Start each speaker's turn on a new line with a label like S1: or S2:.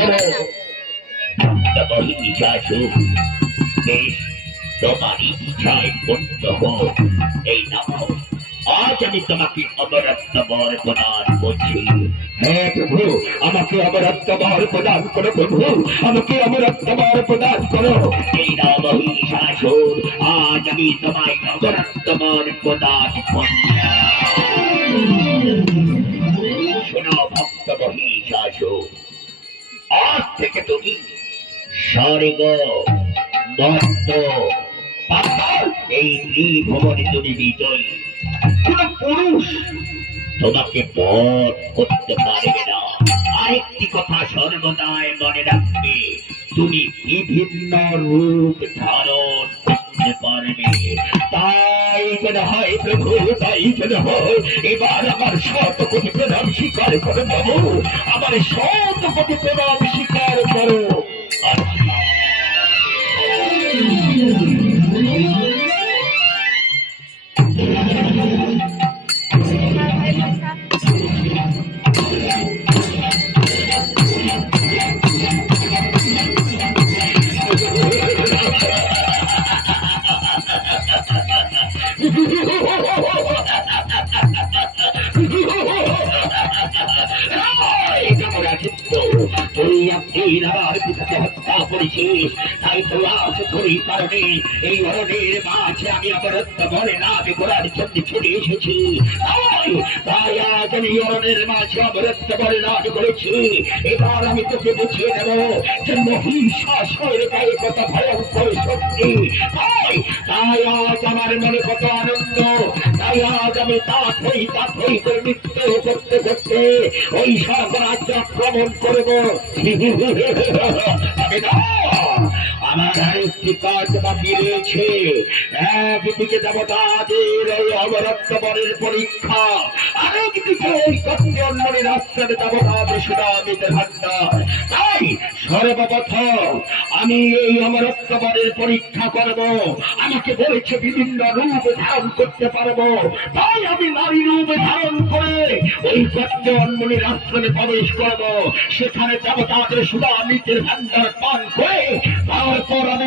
S1: করো তবহি নিশাসু বেশ তোমারই আমাকে অমরত্ব বর প্রদান করো প্রভু আমাকে অমরত্ব বর প্রদান করো এই নাও মহিষাসুর আজ আমি তোমায় অমরত্ব বর প্রদান করছি স্বর্গ, দত্ত এই ত্রিভুবনে তুমি বিজয়ী। কোন পুরুষ তোমাকে পথ করতে পারবে না। আরেকটি কথা সর্বদাই মনে রাখবে, তুমি বিভিন্ন রূপ ধারণ করতে পারবে। তাই যেন হয় প্রভু, তাই যেন হয়। এবার আমার শত কোটি প্রণাম স্বীকার করে বাবু। আমার শত কোটি প্রণাম স্বীকার করো। এই তুই আমার পিতাকে হত্যা করেছিস তাই তো আজ এই অরণের মাঝে আমি এসেছি। তাই তাই আজ আমি অরণের এবার আমি তোকে বুঝিয়ে দেব যে মহিষাসুরের গায়ে কত ভয়ঙ্কর শক্তি। তাই আজ আমার মনে কত আনন্দ আজ আমি নৃত্য করতে করতে ওই স্বর্গরাজ্য আক্রমণ করব আমি এই অমরত্ব বরের পরীক্ষা করব। আমাকে বলেছে বিভিন্ন রূপ ধারণ করতে পারব। তাই আমি নারী রূপ ধারণ করে ওই কন্যন্মনের আশ্রমে প্রবেশ করব। সেখানে দেবতাদের সুদামিতের ভান্ডার পান করে তারপর আমি